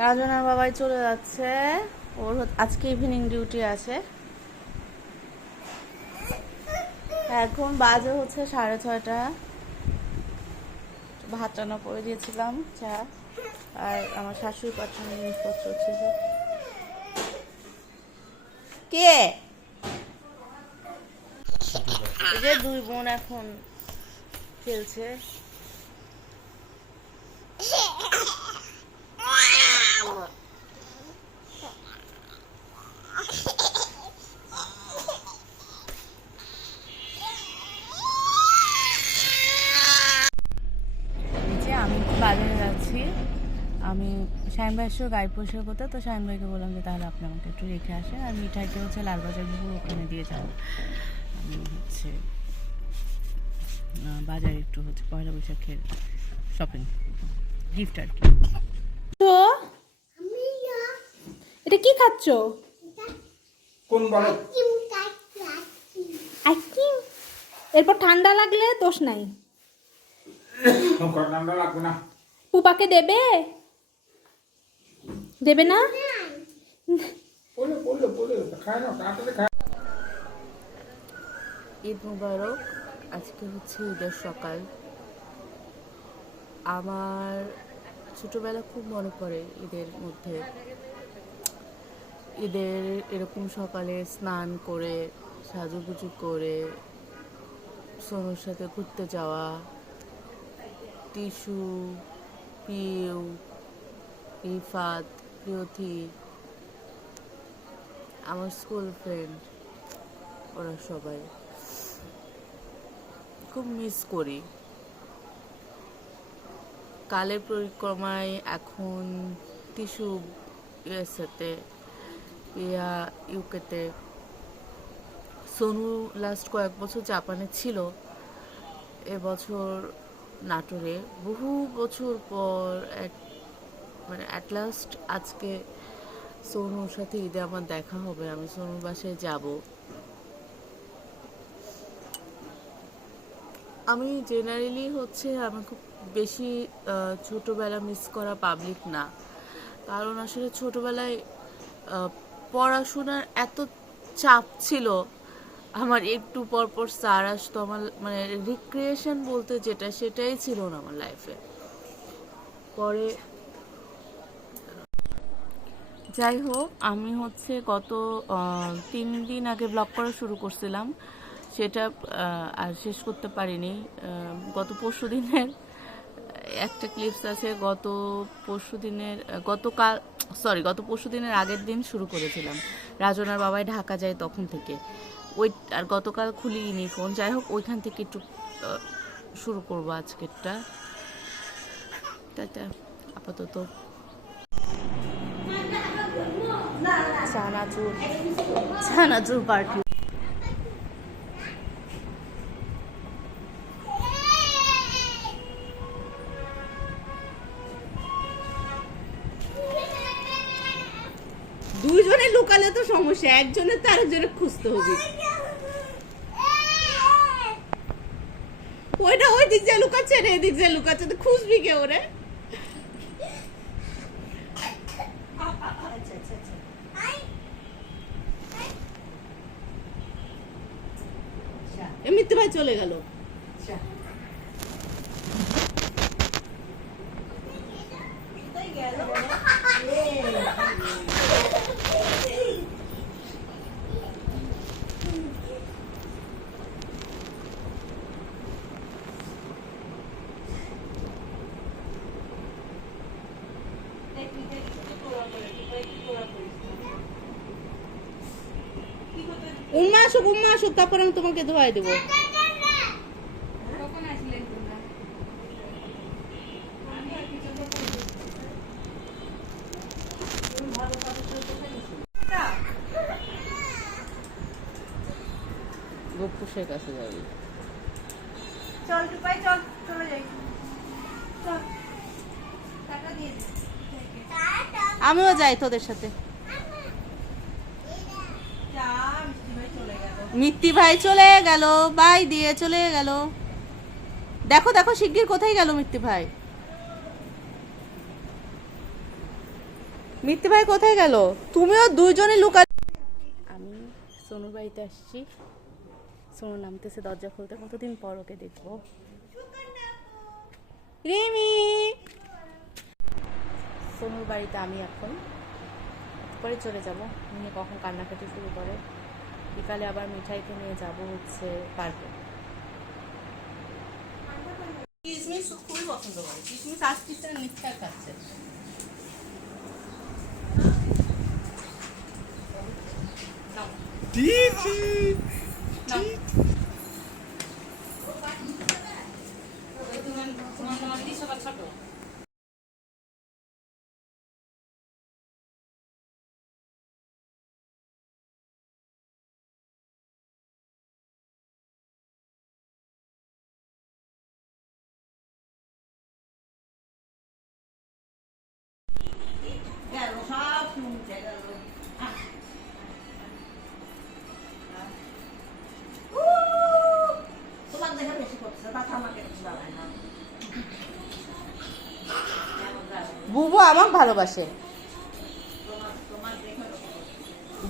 রাজনার বাবাই চলে যাচ্ছে, ওর আজকে ইভিনিং ডিউটি আছে। এখন বাজে হচ্ছে 6:30। ভাত রান্না করে দিয়েছিলাম, চা আর আমার শাশুড়ি পাঠানো জিনিসপত্র ছিল। কে এই যে দুই বোন এখন খেলছে। আমি একটু বাজারে যাচ্ছি, আমি শাহিন ভাইয়ের সঙ্গে গাড়ি পরিষ্কার করতে, তো শাহিন ভাইকে বললাম যে তাহলে আপনি আমাকে একটু রেখে আসেন, আর মিঠাইকে হচ্ছে লালবাজার পুরো ওখানে দিয়ে যাবো। আমি হচ্ছে বাজারে একটু হচ্ছে পয়লা বৈশাখের শপিং গিফট আর কি। তো এটা কি খাচ্ছ? কোন বলো? আইসক্রিম। এরপর ঠান্ডা লাগলে দোষ নাই, ঠান্ডা লাগবে না। পুপাকে দেবে দেবে না? বলে বলে বলে খায় না, তাড়াতাড়ি খায়। ঈদ মুবারক। আজকে হচ্ছে ঈদের সকাল। আমার ছোটবেলা খুব মনে পড়ে ঈদের মধ্যে। ঈদের এরকম সকালে স্নান করে সাজুগুজু করে সোনুর সাথে ঘুরতে যাওয়া, টিসু, পিউ, রিফাত, প্রিয়থি, আমার স্কুল ফ্রেন্ড, ওরা সবাই খুব মিস করি। কালের পরিক্রমায় এখন টিসু ইউএসএতে, পিয়া ইউকেতে, সোনু লাস্ট কয়েক বছর জাপানে ছিল, এবছর নাটোরে। বহু বছর পর মানে অ্যাট লাস্ট আজকে সোনুর সাথে ঈদে আমার দেখা হবে, আমি সোনুর বাসায় যাব। আমি জেনারেলি হচ্ছে আমি খুব বেশি ছোটোবেলা মিস করা পাবলিক না, কারণ আসলে ছোটোবেলায় পড়াশোনার এত চাপ ছিল, আমার একটু পর পর স্যার আসতো, আমার মানে রিক্রিয়েশন বলতে যেটা সেটাই ছিল না আমার লাইফে। পরে যাই হোক, আমি হচ্ছে গত 3 দিন আগে ব্লগ করা শুরু করছিলাম, সেটা আর শেষ করতে পারিনি। গত পরশু দিনের একটা ক্লিপস আছে, গত পরশু দিনের আগের দিন শুরু করেছিলাম। রাজনার বাবাই ঢাকা যায় তখন থেকে, ওই আর গতকাল খুলিনি ফোন। যাই হোক, ওইখান থেকে একটু শুরু করবো আজকেরটা। আপাতত চানাচুর পার্টি। দুইজনে লুকালে তো সমস্যা, একজনের তো আরেকজনের খুঁজতে হবে। ওইটা ওই দিক দিয়ে লুকাচ্ছে, রে এদিক দিয়ে লুকাচ্ছে, তো খুঁজবি কে ওরে? এমনিতে ভাই চলে গেল। উম্মা আসুক, তারপর আমি তোমাকে ধোয়াই দেবো। গোপুষের কাছে যাবি? চল টুপাই, চল চলে যাই, চল টাটা দিয়ে দে। আমিও যাই তোদের সাথে। মিত্তি ভাই চলে গেল, বাই দিয়ে চলে গেল। দেখো দেখো শিগগির কোথায় গেল মিত্তি ভাই? মিত্তি ভাই কোথায় গেল? তুমিও দুইজনই লুকা। আমি সোনুর বাড়িতে আসছি। সোনু নামতেছে দরজা খুলতে, কতদিন পর ওকে দেখবো। রিমি, সোনুর বাড়িতে আমি এখন পরে চলে যাব। নিয়ে কখন কান্নাকাটি শুরু করে। বিকালে আবার মিঠাইকে নিয়ে যাব হচ্ছে পার্কে। কিশমিশ খুবই পছন্দ করে, কিশমিশ আসতে মিথ্যা খাচ্ছে। ছোট বুবু আমাকে ভালোবাসে,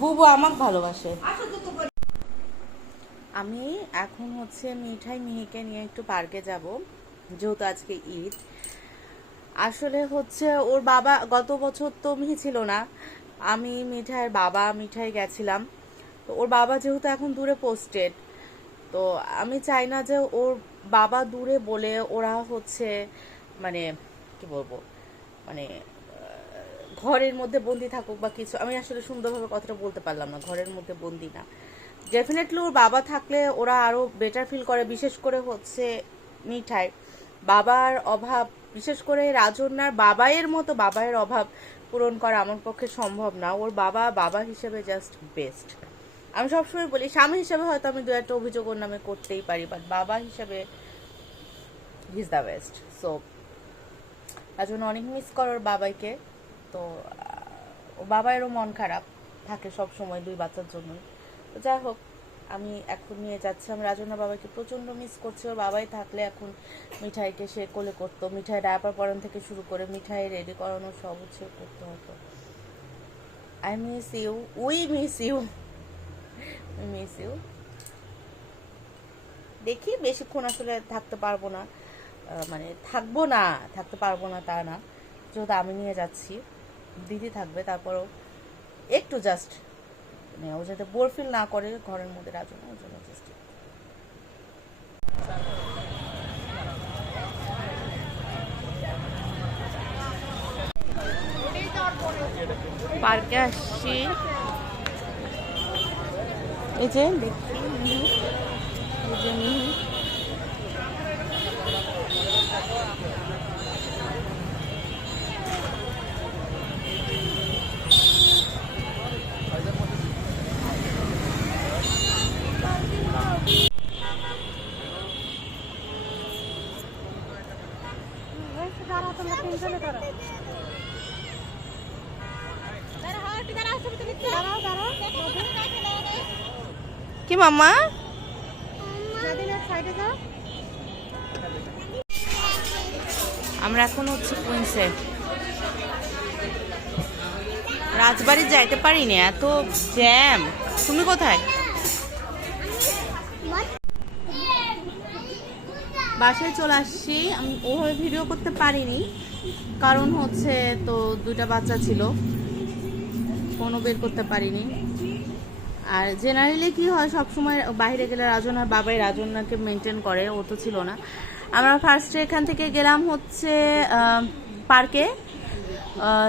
বুবু আমাকে ভালোবাসে। আমি এখন হচ্ছে মিঠাই মিহিকে নিয়ে একটু পার্কে যাব, যেহেতু আজকে ঈদ। আসলে হচ্ছে ওর বাবা, গত বছর তো মিহি ছিল না, আমি মিঠাইয়ের বাবা মিঠাই গেছিলাম। তো ওর বাবা যেহেতু এখন দূরে পোস্টেড, তো আমি চাই না যে ওর বাবা দূরে বলে ওরা হচ্ছে মানে কি বলবো, মানে ঘরের মধ্যে বন্দি থাকুক বা কিছু। আমি আসলে সুন্দরভাবে কথাটা বলতে পারলাম না, ঘরের মধ্যে বন্দি না। ডেফিনেটলি ওর বাবা থাকলে ওরা আরো বেটার ফিল করে, বিশেষ করে হচ্ছে মিঠাই বাবার অভাব, বিশেষ করে রাজন্যার বাবাইয়ের মতো বাবাইয়ের অভাব পূরণ করা আমার পক্ষে সম্ভব না। ওর বাবা বাবা হিসেবে জাস্ট বেস্ট। আমি সবসময় বলি স্বামী হিসেবে হয়তো আমি দু একটা অভিযোগ ওর নামে করতেই পারি, বাট বাবা হিসেবে he is the best. So তার জন্য অনেক মিস করো ওর বাবাইকে। তো ও বাবাইয়েরও মন খারাপ থাকে সব সময় দুই বাচ্চার জন্যই। তো যাই হোক, আমি এখন নিয়ে যাচ্ছি। আমি রাজন্যা বাবাকে প্রচণ্ড মিস করছি। ওর বাবাই থাকলে এখন মিঠাইকে সে কোলে করতো, মিঠাই ডায়াপার পরানো থেকে শুরু করে মিঠাই রেডি করানো সব হচ্ছে করতে হতো। I miss you, we miss you, we miss you. দেখি বেশিক্ষণ আসলে থাকতে পারবো না, মানে থাকতে পারবো না তা না, যেহেতু আমি নিয়ে যাচ্ছি, দিদি থাকবে। তারপরেও একটু জাস্ট মানে ও যাতে বোর ফিল না করে ঘরের মধ্যে, রাজন্য ওর জন্য জাস্ট পার্কে আসছি। এই যে দেখছি কি মাম্মা, আমরা এখন হচ্ছে কুইন্সে। রাজবাড়ি যাইতে পারি না, এত জ্যাম। তুমি কোথায়? বাসায় চলে আসছি। আমি ওভাবে ভিডিও করতে পারিনি, কারণ হচ্ছে তো দুইটা বাচ্চা ছিল, ফোনও বের করতে পারিনি। আর জেনারেলি কি হয়, সবসময় বাইরে গেলে রাজনার বাবাই রাজনাকে মেনটেন করে, ও তো ছিল না। আমরা ফার্স্টে এখান থেকে গেলাম হচ্ছে পার্কে,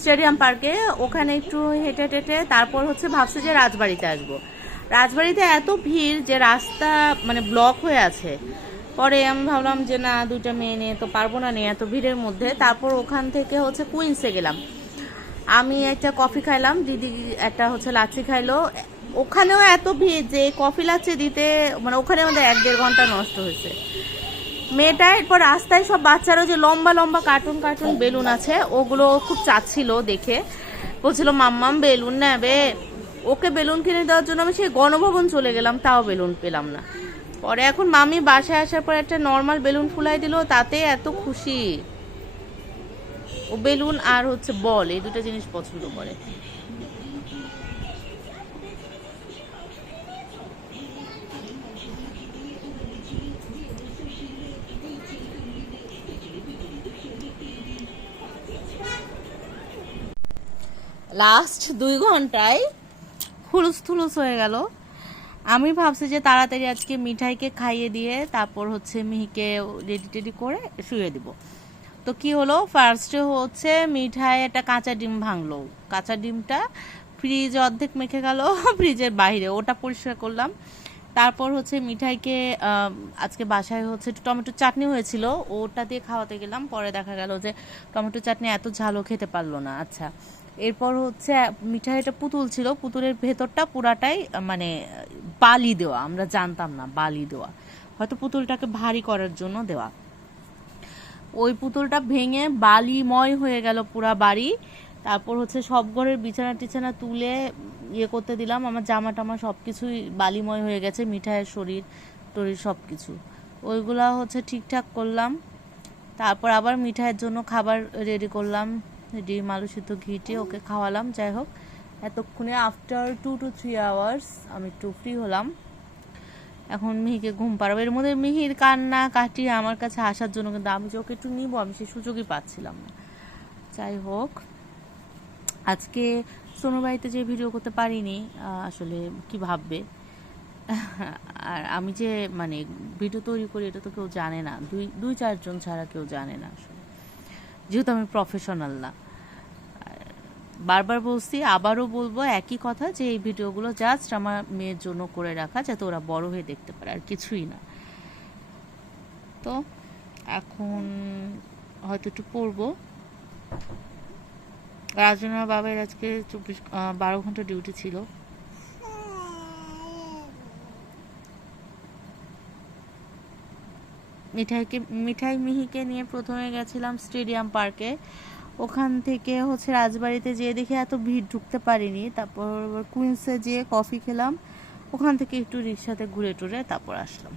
স্টেডিয়াম পার্কে। ওখানে একটু হেঁটে টেটে তারপর হচ্ছে ভাবছি যে রাজবাড়িতে আসবো। রাজবাড়িতে এত ভিড় যে রাস্তা মানে ব্লক হয়ে আছে। পরে আমি ভাবলাম যে না, দুইটা মেয়ে নিয়ে তো পারবো না নিয়ে এত ভিড়ের মধ্যে। তারপর ওখান থেকে হচ্ছে কুইন্সে গেলাম। আমি একটা কফি খাইলাম, দিদি একটা হচ্ছে লাচ্ছি খাইলো। ওখানেও এত ভিড় যে কফি লাচ্ছি দিতে মানে ওখানে আমাদের 1-1.5 ঘন্টা নষ্ট হয়েছে। মেয়েটা এরপর রাস্তায় সব বাচ্চারা যে লম্বা লম্বা কার্টুন বেলুন আছে, ওগুলো খুব চাচ্ছিল দেখে, বলছিল মাম্মাম বেলুন নেবে। ওকে বেলুন কিনে দেওয়ার জন্য আমি সেই গণভবন চলে গেলাম, তাও বেলুন পেলাম না। পরে এখন মামি বাসায় আসার পর একটা নর্মাল বেলুন ফুলাই দিল, তাতে এত খুশি। ও বেলুন আর হচ্ছে বল, এই দুটো জিনিস পছন্দ করে। লাস্ট 2 ঘন্টায় হুলুস থুলুস হয়ে গেল। আমি ভাবছি যে তাড়াতাড়ি আজকে মিঠাইকে খাইয়ে দিয়ে তারপর হচ্ছে মিহিকে রেডি টেডি করে শুয়ে দিব। তো কি হলো, ফার্স্টে হচ্ছে মিঠাই একটা কাঁচা ডিম ভাঙলো, কাঁচা ডিমটা ফ্রিজ অর্ধেক মেখে গেল ফ্রিজের বাইরে, ওটা পরিষ্কার করলাম। তারপর হচ্ছে মিঠাইকে আজকে বাসায় হচ্ছে টমেটো চাটনি হয়েছিল, ওটা দিয়ে খাওয়াতে গেলাম। পরে দেখা গেল যে টমেটো চাটনি এত ঝালও খেতে পারলো না। আচ্ছা, এরপর হচ্ছে মিঠাইটা পুতুল ছিল, পুতুলের ভেতরটা পুরাটাই মানে বালি দেওয়া, আমরা জানতাম না বালি দেওয়া, হয়তো পুতুলটাকে ভারী করার জন্য দেওয়া। ওই পুতুলটা ভেঙে বালিময় হয়ে গেল পুরা বাড়ি। তারপর হচ্ছে সব ঘরের বিছানা টিছানা তুলে ইয়ে করতে দিলাম, আমার জামা টামা সব কিছুই বালিময় হয়ে গেছে, মিঠাইয়ের শরীর টরীর সব কিছু, ওইগুলা হচ্ছে ঠিকঠাক করলাম। তারপর আবার মিঠাইয়ের জন্য খাবার রেডি করলাম, ডিম আলু সিদ্ধ ঘিটে ওকে খাওয়ালাম। যাই হোক, এতক্ষণে আফটার 2 to 3 আওয়ার্স আমি একটু ফ্রি হলাম। এখন মিহিকে ঘুম পাড়াবো। এর মধ্যে মিহির কান্না কাটিয়ে আমার কাছে আসার জন্য, কিন্তু আমি যে ওকে একটু নিবো আমি সেই সুযোগই পাচ্ছিলাম না। যাই হোক, আজকে সোনুর বাড়িতে যে ভিডিও করতে পারিনি, আসলে কি ভাববে। আর আমি যে মানে ভিডিও তৈরি করি এটা তো কেউ জানে না, 2-4 জন ছাড়া কেউ জানে না আসলে, যেহেতু আমি প্রফেশনাল না। বারবার বলছি, আবারও বলবো একই কথা, যে এই ভিডিওগুলো জাস্ট আমার মেয়ের জন্য করে রাখা, যাতে ওরা বড় হয়ে দেখতে পারে, আর কিছুই না। তো এখন হয়তো একটু পড়বো। রাজনার বাবার আজকে 12 ঘন্টা ডিউটি ছিল। মিঠাই মিহিকে নিয়ে প্রথমে গেছিলাম স্টেডিয়াম পার্কে, ওখান থেকে হচ্ছে রাজবাড়িতে যেয়ে দেখে এত ভিড় ঢুকতে পারিনি। তারপর কুইন্সে যেয়ে কফি খেলাম, ওখান থেকে একটু রিক্সাতে ঘুরে টুরে তারপর আসলাম।